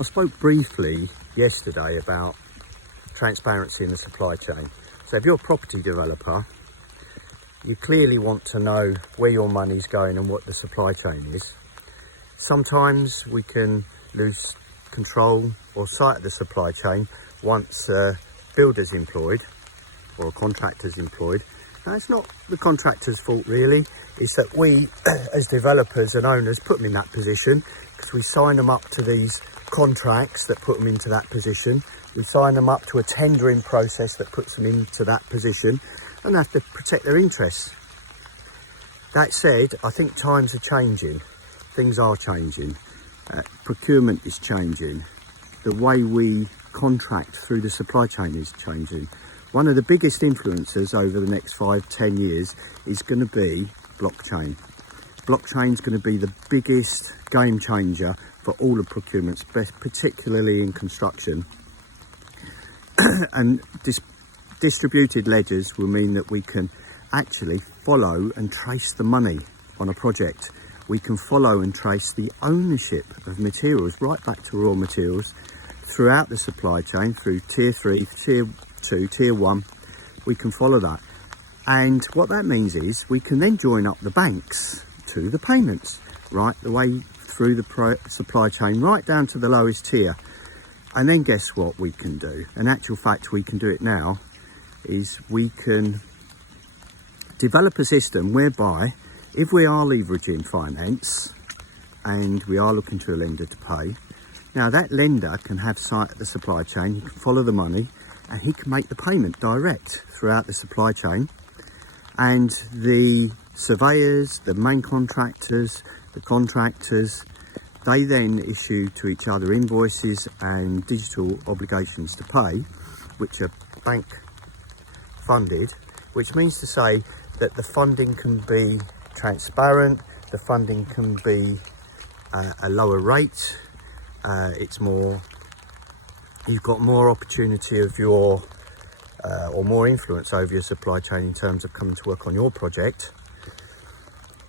I spoke briefly yesterday about transparency in the supply chain. So if you're a property developer, you clearly want to know where your money's going and what the supply chain is. Sometimes we can lose control or sight of the supply chain once a builder's employed or a contractor's employed. Now, it's not the contractor's fault really, it's that we as developers and owners put them in that position because we sign them up to these contracts that put them into that position. We sign them up to a tendering process that puts them into that position and have to protect their interests. That said, I think times are changing. Things are changing. Procurement is changing. The way we contract through the supply chain is changing. One of the biggest influences over the next 5-10 years is going to be blockchain. Blockchain is going to be the biggest game changer for all of procurements, particularly in construction. And distributed ledgers will mean that we can actually follow and trace the money on a project. We can follow and trace the ownership of materials right back to raw materials throughout the supply chain, through tier 3, tier 2, tier 1. We can follow that. And what that means is we can then join up the banks to the payments, right the way through the supply chain, right down to the lowest tier. And then guess what we can do? In actual fact, we can do it now, is we can develop a system whereby if we are leveraging finance and we are looking to a lender to pay, now that lender can have sight of the supply chain, he can follow the money and he can make the payment direct throughout the supply chain. And the surveyors, the main contractors, the contractors, they then issue to each other invoices and digital obligations to pay, which are bank funded, which means to say that the funding can be transparent, the funding can be a lower rate, it's more, you've got more opportunity of your or more influence over your supply chain in terms of coming to work on your project.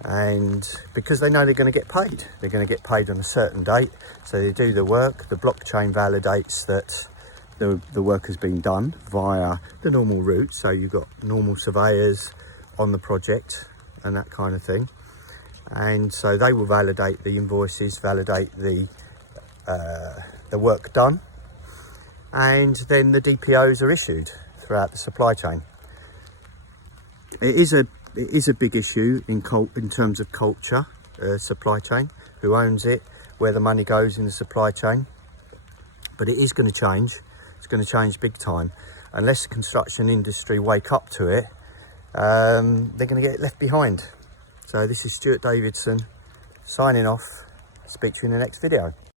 And because they know they're going to get paid on a certain date, so they do the work. The blockchain validates that the work has been done via the normal route, so you've got normal surveyors on the project and that kind of thing, and so they will validate the invoices, validate the work done, and then the DPOs are issued throughout the supply chain. It is a big issue in terms of culture, supply chain, who owns it, where the money goes in the supply chain. But it is going to change. It's going to change big time. Unless the construction industry wake up to it, they're going to get left behind. So this is Stuart Davidson signing off. Speak to you in the next video.